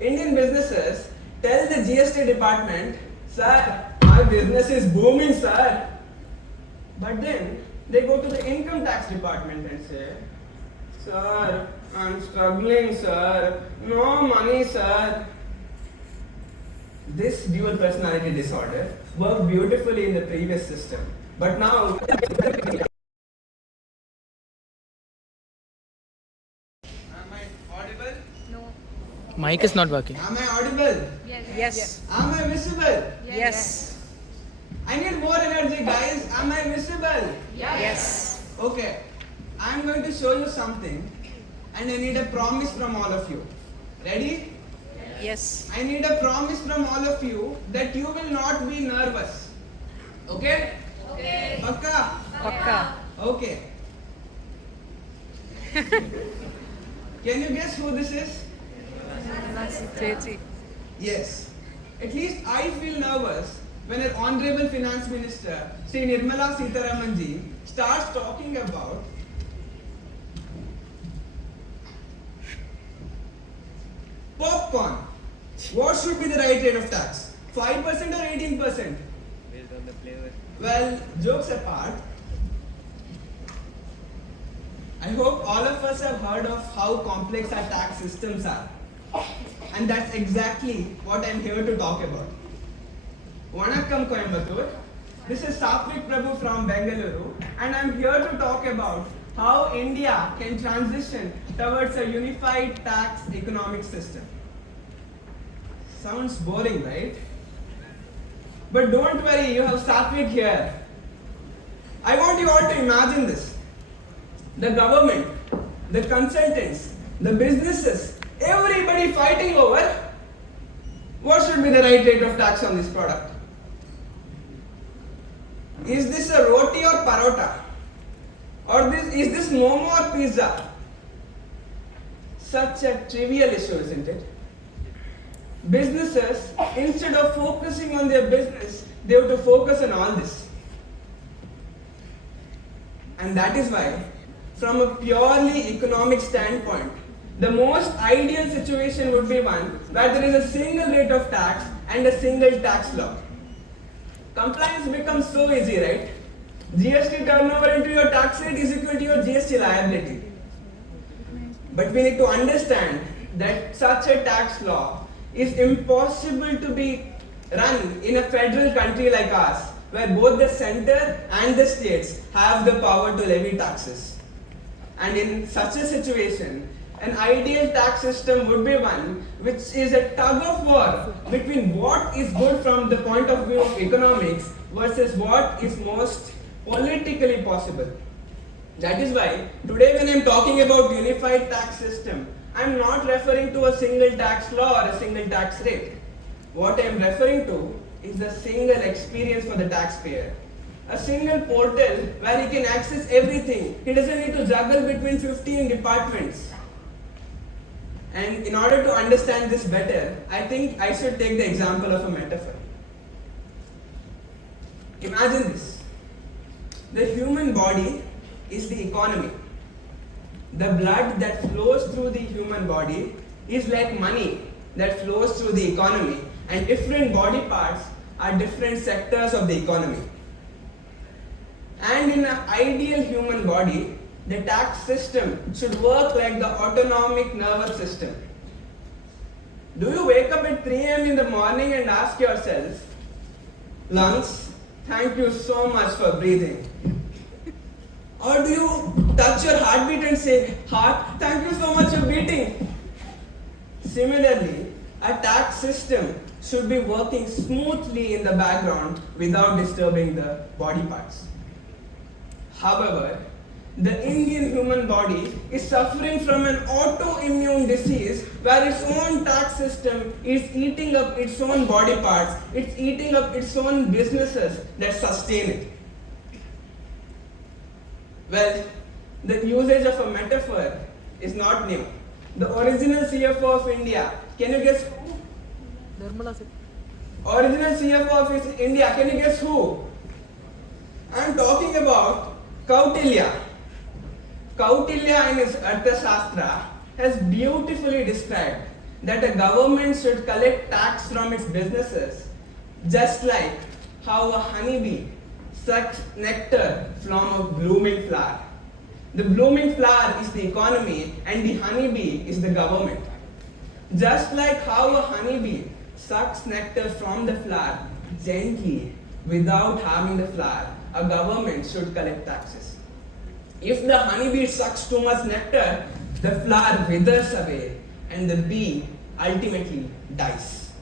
Indian businesses tell the GST department, sir, my business is booming, sir. But then they go to the income tax department and say, sir, I'm struggling, sir. No money, sir. This dual personality disorder worked beautifully in the previous system. But now, am I audible? Mic is not working. Am I audible? Yes. Am I visible? Yes. I need more energy, guys. Am I visible? Yes. Okay. I'm going to show you something and I need a promise from all of you. Ready? Yes. I need a promise from all of you that you will not be nervous. Okay? Okay. Pakka? Pakka. Okay. Can you guess who this is? Chechi. Yes. At least I feel nervous when an Honorable Finance Minister, Sri Nirmala Sitharamanji, starts talking about popcorn. What should be the right rate of tax? 5% or 18%? Based on the flavor. Well, jokes apart, I hope all of us have heard of how complex our tax systems are. And that's exactly what I'm here to talk about. Vanakkam Coimbatore. This is Sathwik Prabhu from Bengaluru, and I'm here to talk about how India can transition towards a unified tax economic system. Sounds boring, right? But don't worry, you have Sathwik here. I want you all to imagine this. The government, the consultants, the businesses, everybody fighting over what should be the right rate of tax on this product. Is this a roti or parota? Or is this momo or pizza? Such a trivial issue, isn't it? Businesses, instead of focusing on their business, they have to focus on all this. And that is why, from a purely economic standpoint, the most ideal situation would be one where there is a single rate of tax and a single tax law. Compliance becomes so easy, right? GST turnover into your tax rate is equal to your GST liability. But we need to understand that such a tax law is impossible to be run in a federal country like ours, where both the center and the states have the power to levy taxes. And in such a situation, an ideal tax system would be one which is a tug of war between what is good from the point of view of economics versus what is most politically possible. That is why today when I am talking about unified tax system, I am not referring to a single tax law or a single tax rate. What I am referring to is the single experience for the taxpayer. A single portal where he can access everything. He doesn't need to juggle between 15 departments. And in order to understand this better, I think I should take the example of a metaphor. Imagine this. The human body is the economy. The blood that flows through the human body is like money that flows through the economy, and different body parts are different sectors of the economy. And in an ideal human body, the tax system should work like the autonomic nervous system. Do you wake up at 3 a.m. in the morning and ask yourself, lungs, thank you so much for breathing? Or do you touch your heartbeat and say, heart, thank you so much for beating? Similarly, a tax system should be working smoothly in the background without disturbing the body parts. However, the Indian human body is suffering from an autoimmune disease where its own tax system is eating up its own body parts, it's eating up its own businesses that sustain it. Well, the usage of a metaphor is not new. The original CFO of India, can you guess who? Nirmala Sith. Original CFO of India, can you guess who? I am talking about Kautilya. Kautilya in his Arthashastra has beautifully described that a government should collect tax from its businesses, just like how a honeybee sucks nectar from a blooming flower. The blooming flower is the economy and the honeybee is the government. Just like how a honeybee sucks nectar from the flower gently without harming the flower, a government should collect taxes. If the honeybee sucks too much nectar, the flower withers away and the bee ultimately dies.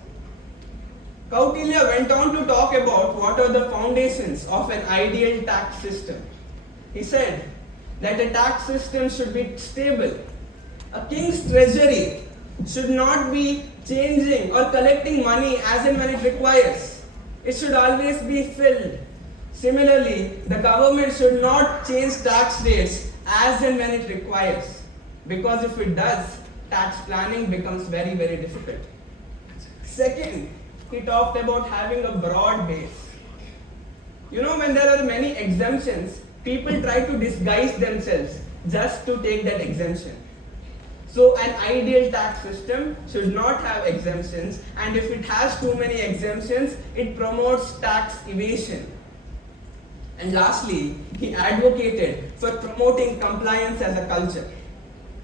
Kautilya went on to talk about what are the foundations of an ideal tax system. He said that a tax system should be stable. A king's treasury should not be changing or collecting money as and when it requires. It should always be filled. Similarly, the government should not change tax rates as and when it requires, because if it does, tax planning becomes very, very difficult. Second, he talked about having a broad base. You know, when there are many exemptions, people try to disguise themselves just to take that exemption. So an ideal tax system should not have exemptions, and if it has too many exemptions, it promotes tax evasion. And lastly, he advocated for promoting compliance as a culture.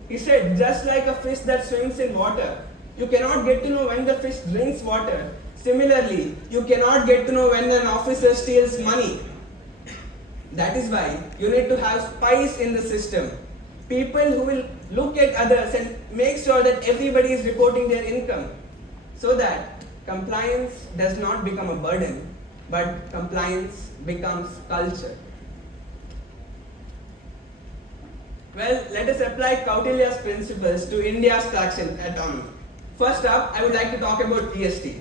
He said, just like a fish that swims in water, you cannot get to know when the fish drinks water. Similarly, you cannot get to know when an officer steals money. That is why you need to have spies in the system. People who will look at others and make sure that everybody is reporting their income, so that compliance does not become a burden, but compliance becomes culture. Well, let us apply Kautilya's principles to India's tax economy. First up, I would like to talk about GST.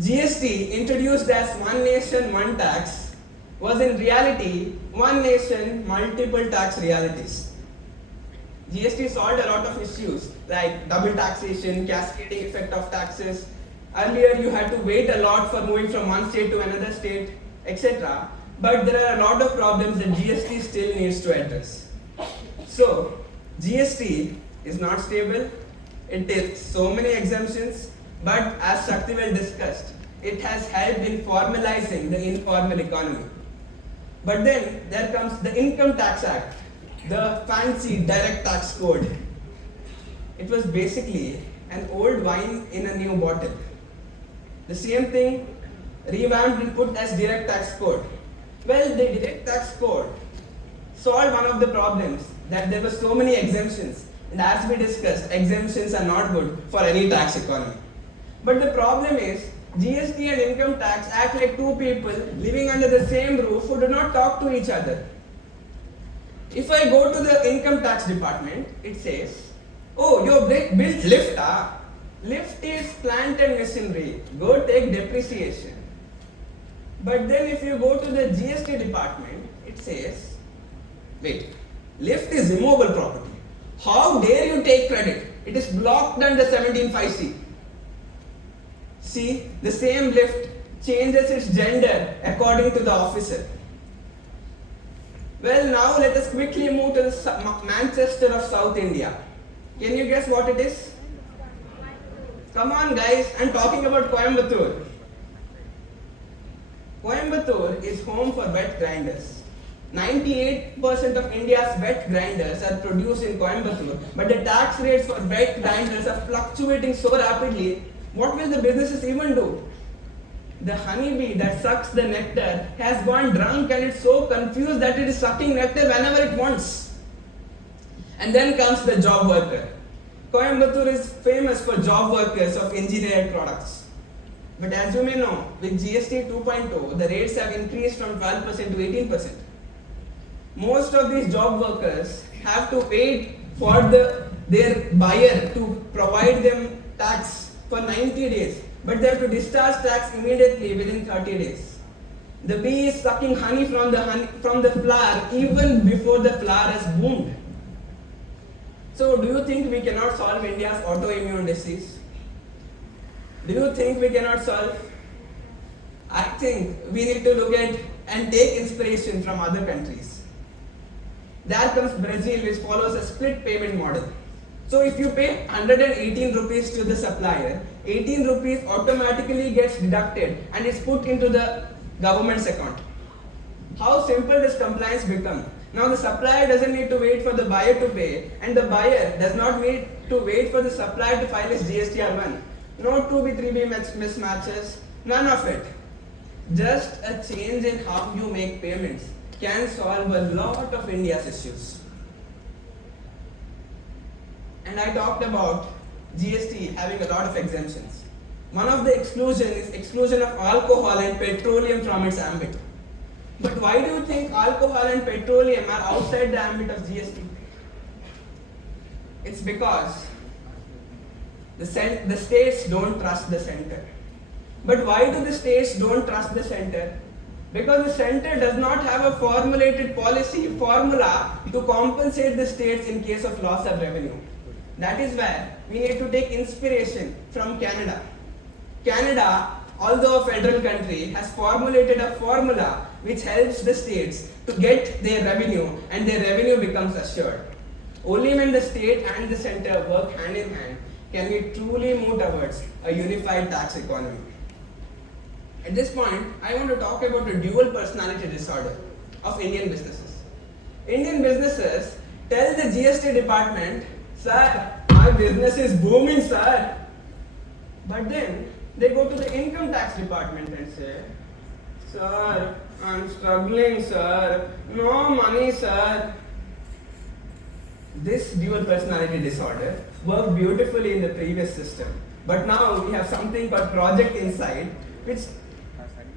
GST, introduced as one nation, one tax, was in reality one nation, multiple tax realities. GST solved a lot of issues like double taxation, cascading effect of taxes. Earlier you had to wait a lot for moving from one state to another state, etc. But there are a lot of problems that GST still needs to address. So, GST is not stable, it takes so many exemptions, but as Shaktivel discussed, it has helped in formalizing the informal economy. But then there comes the Income Tax Act, the fancy direct tax code. It was basically an old wine in a new bottle. The same thing revamped and put as direct tax code. Well, the direct tax code solved one of the problems, that there were so many exemptions. And as we discussed, exemptions are not good for any tax economy. But the problem is, GST and income tax act like two people living under the same roof who do not talk to each other. If I go to the income tax department, it says, oh, you built lift, ah? Lift is plant and machinery. Go take depreciation. But then if you go to the GST department, it says, wait, lift is immovable property. How dare you take credit? It is blocked under 17(5)(c). See, the same lift changes its gender according to the officer. Well, now let us quickly move to the Manchester of South India. Can you guess what it is? Come on guys, I'm talking about Coimbatore. Coimbatore is home for wet grinders. 98% of India's wet grinders are produced in Coimbatore, but the tax rates for wet grinders are fluctuating so rapidly. What will the businesses even do? The honeybee that sucks the nectar has gone drunk and it's so confused that it is sucking nectar whenever it wants. And then comes the job worker. Coimbatore is famous for job workers of engineered products. But as you may know, with GST 2.0, the rates have increased from 12% to 18%. Most of these job workers have to wait for their buyer to provide them tax for 90 days, but they have to discharge tax immediately within 30 days. The bee is sucking honey from the flower even before the flower has bloomed. So, do you think we cannot solve India's autoimmune disease? Do you think we cannot solve? I think we need to look at and take inspiration from other countries. There comes Brazil, which follows a split payment model. So if you pay 118 rupees to the supplier, 18 rupees automatically gets deducted and is put into the government's account. How simple does compliance become? Now the supplier doesn't need to wait for the buyer to pay, and the buyer does not need to wait for the supplier to file his GSTR1. No 2B, 3B mismatches, none of it. Just a change in how you make payments can solve a lot of India's issues. And I talked about GST having a lot of exemptions. One of the exclusions is exclusion of alcohol and petroleum from its ambit. But why do you think alcohol and petroleum are outside the ambit of GST? It's because the states don't trust the center. But why do the states don't trust the center? Because the center does not have a formulated formula to compensate the states in case of loss of revenue. That is where we need to take inspiration from Canada. Canada, although a federal country, has formulated a formula which helps the states to get their revenue, and their revenue becomes assured. Only when the state and the center work hand in hand can we truly move towards a unified tax economy. At this point, I want to talk about the dual personality disorder of Indian businesses. Indian businesses tell the GST department, "Sir, my business is booming, sir." But then they go to the income tax department and say, "Sir, I'm struggling, sir. No money, sir." This dual personality disorder worked beautifully in the previous system. But now we have something called Project Insight, which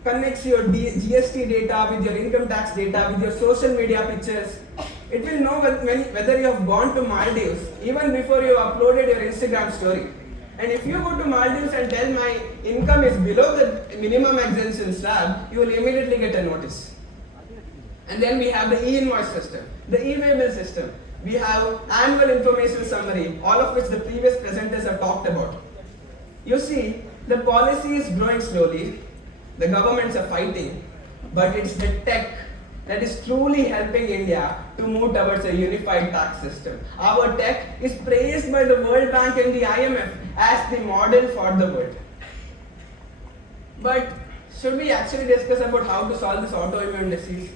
connects your GST data with your income tax data, with your social media pictures. It will know whether you have gone to Maldives even before you uploaded your Instagram story. And if you go to Maldives and tell my income is below the minimum exemption slab, you will immediately get a notice. And then we have the e-invoice system, the e-waybill system. We have annual information summary, all of which the previous presenters have talked about. You see, the policy is growing slowly, the governments are fighting, but it's the tech that is truly helping India to move towards a unified tax system. Our tech is praised by the World Bank and the IMF as the model for the world. But should we actually discuss about how to solve this autoimmune disease?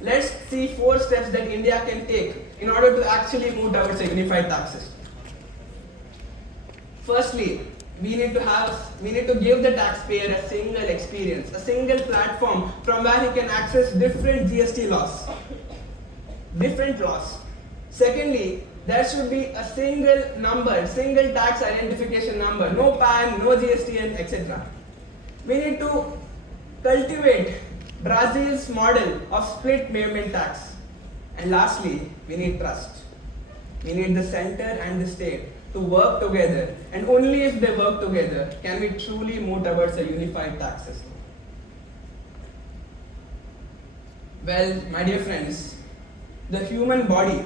Let's see 4 steps that India can take in order to actually move towards a unified tax system. Firstly, we need to give the taxpayer a single experience, a single platform from where he can access different GST laws, different laws. Secondly, there should be a single number, single tax identification number, no PAN, no GST, etc. We need to cultivate Brazil's model of split payment tax. And lastly, we need trust. We need the center and the state to work together, and only if they work together can we truly move towards a unified tax system. Well, my dear friends, the human body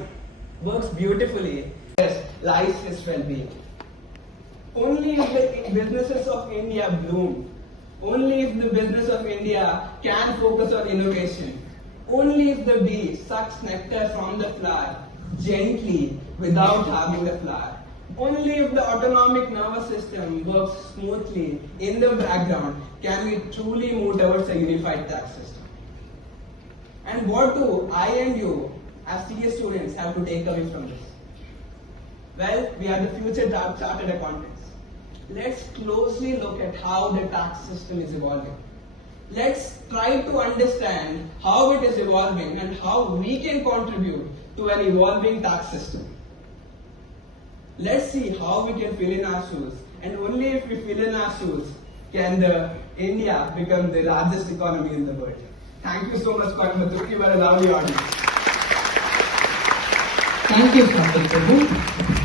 works beautifully as lies its well-being. Only if the businesses of India bloom, only if the business of India can focus on innovation, only if the bee sucks nectar from the flower gently without harming the flower, only if the autonomic nervous system works smoothly in the background can we truly move towards a unified tax system. And what do I and you as CS students have to take away from this? Well, we are the future chartered accountants. Let's closely look at how the tax system is evolving. Let's try to understand how it is evolving and how we can contribute to an evolving tax system. Let's see how we can fill in our shoes, and only if we fill in our shoes can India become the largest economy in the world. Thank you so much, Coimbatore. You are a lovely audience. Thank you, Sathwik Prabhu.